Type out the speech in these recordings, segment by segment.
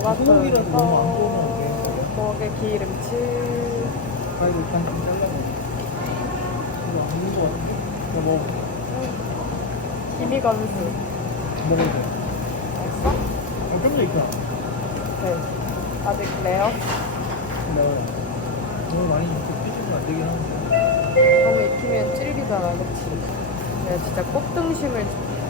뭐 같은 소고기라서 너무 안 거, 먹에 기름칠, 아 이거 일단 좀 잘라봐 이거 안 먹는 거 같은데? 이거 먹어 비비건수. 먹어도 돼 맛있어? 아, 좀더 있구나 네. 아직 레어? 근데 너무 많이 먹고 삐지면 안 되긴 하는데 너무 익히면 질기잖아, 그치? 내가 진짜 꽃등심을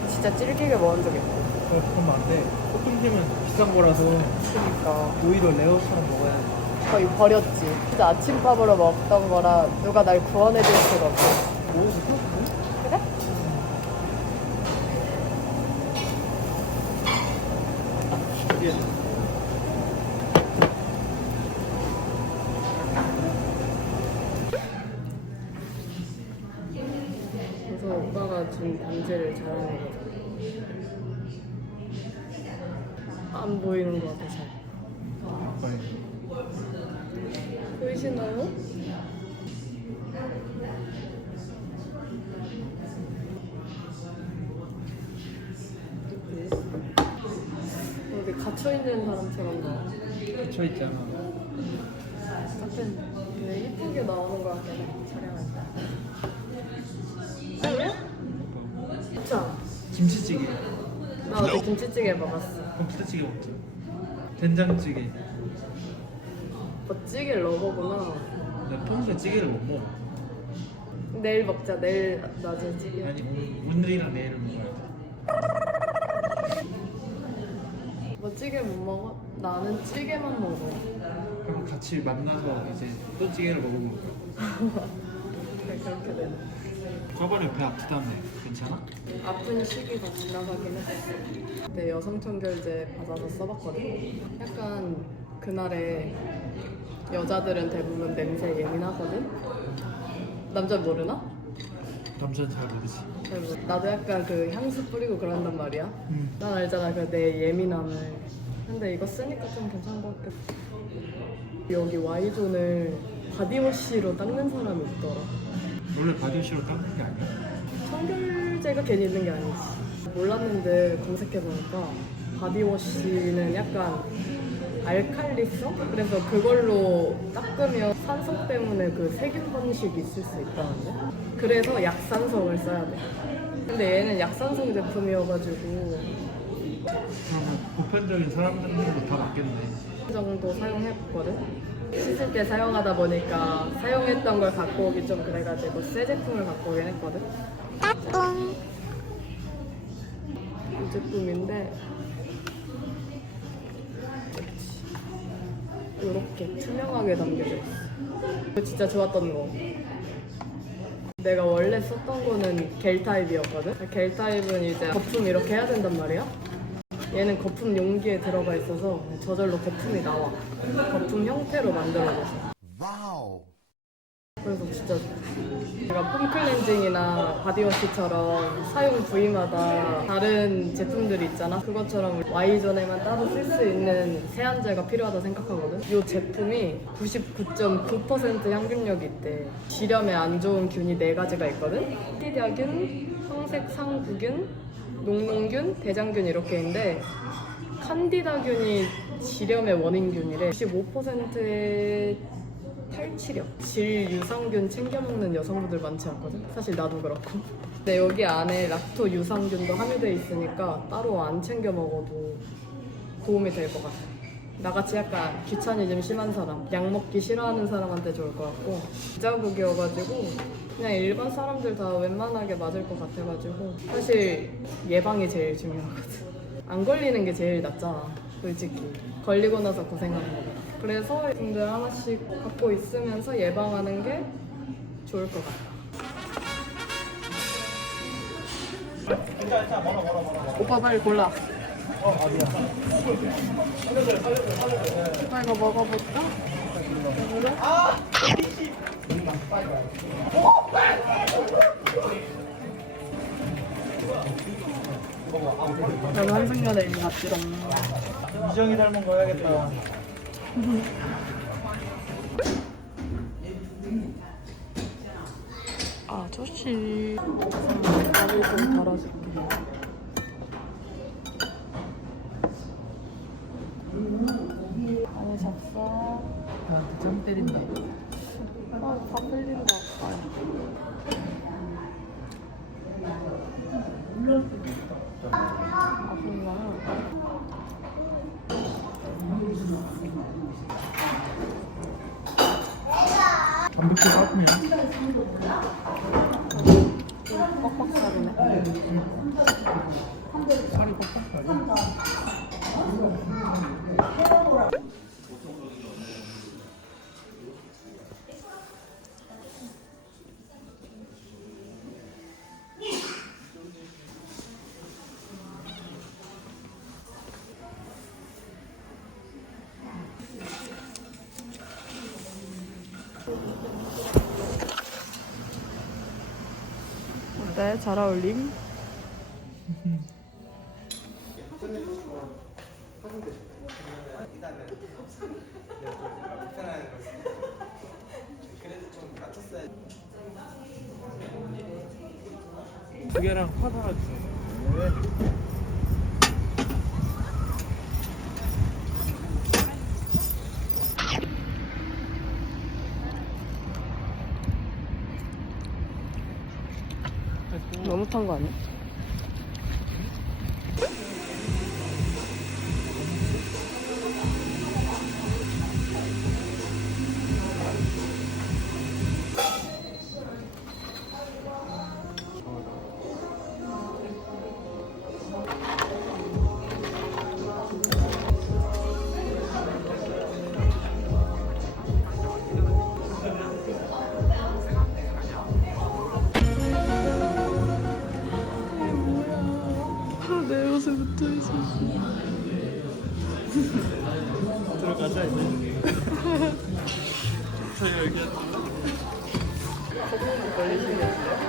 진짜 질기게 먹은 적 있고. 어, 그러면 안돼 꽃등심은 비싼 거라서 그니까. 오히려 레어처럼 먹어야 돼 거의 버렸지. 진짜 아침밥으로 먹던 거라 누가 날 구원해줄 수가 없어. 먹어도 돼? 그래? 예. 그래서 오빠가 준 반지를 자랑해 거 안 보이는 거 같아 잘. 보이시나요? 여기 갇혀 있는 사람처럼 나와. 저 있잖아 되게 이쁘게 나오는 거 같아 촬영할 때. 아니야? 그쵸? 김치찌개 나 어제 김치찌개 먹었어. 그럼 부대찌개 먹자 된장찌개 뭐 찌개를 넣어보구나. 나 평소에 찌개를 못 먹어 내일 먹자. 내일 낮에 찌개. 아니 오늘, 오늘이랑 내일은 먹어야 돼 뭐 찌개 못 먹어? 나는 찌개만 먹어. 그럼 같이 만나서 이제 또 찌개를 먹으면 먹어 네, 그렇게 되네. 저번에 배 아프다며 괜찮아? 아픈 시기가 지나가긴 했어. 그때 여성청결제 받아서 써봤거든. 약간 그날에 여자들은 대부분 냄새에 예민하거든. 남자 모르나? 남자는 잘 모르지 잘 모르- 나도 약간 그 향수 뿌리고 그런단 말이야. 응 난 알잖아 그 내 예민함을. 근데 이거 쓰니까 좀 괜찮은 것 같겠다. 여기 Y존을 바디워시로 닦는 사람이 있더라. 원래 바디워시로 닦는 게 아니야? 청결제가 괜히 있는 게 아니지. 몰랐는데 검색해보니까 바디워시는 약간 알칼리성? 그래서 그걸로 닦으면 산소 때문에 그 세균 번식이 있을 수 있다는데? 그래서 약산성을 써야 돼. 근데 얘는 약산성 제품이어가지고 그러면 보편적인 사람들도 다 맞겠네 그 정도 사용해봤거든? 씻을 때 사용하다 보니까 사용했던 걸 갖고 오기 좀 그래가지고 새 제품을 갖고 오긴 했거든? 이 제품인데 이렇게 투명하게 담겨져 있어 이거 진짜 좋았던 거 내가 원래 썼던 거는 겔 타입이었거든? 겔 타입은 이제 거품 이렇게 해야 된단 말이야 얘는 거품 용기에 들어가 있어서 저절로 거품이 나와. 거품 형태로 만들어져서. Wow. 그래서 진짜 내가 폼 클렌징이나 바디워시처럼 사용 부위마다 다른 제품들이 있잖아. 그것처럼 Y존에만 따로 쓸 수 있는 세안제가 필요하다 생각하거든. 이 제품이 99.9% 향균력이 있대. 지렴에 안 좋은 균이 네가지가 있거든. 히디아균, 황색상구균, 녹농균, 대장균 이렇게 있는데 칸디다균이 지렴의 원인균이래 95%의 탈취력, 질 유산균 챙겨 먹는 여성분들 많지 않거든? 사실 나도 그렇고. 근데 여기 안에 락토 유산균도 함유돼 있으니까 따로 안 챙겨 먹어도 도움이 될 것 같아. 나같이 약간 귀차니즘 심한 사람, 약 먹기 싫어하는 사람한테 좋을 것 같고 자극이어가지고 그냥 일반 사람들 다 웬만하게 맞을 것 같아가지고 사실 예방이 제일 중요하거든. 안 걸리는 게 제일 낫잖아, 솔직히. 걸리고 나서 고생하는 거보다. 그래서 분들 하나씩 갖고 있으면서 예방하는 게 좋을 것 같아. 오빠 빨리 골라. 오빠 이거 먹어볼까? 그래? 저는 한승연의 이미 같지롱. 이정이 닮은 거 해야겠다. 아, 아저씨. 밥을 좀 달아줄게. 안에 잡사. 나한테 점 때린다. 아, 밥 흘린다. 아. 단백질 깎으면 뻑뻑 사르네. 살이 뻑뻑하지. 어때? 잘 어울림? 두 개랑 파 하나 주세요. 탄거 아니야? 걸리시겠어요?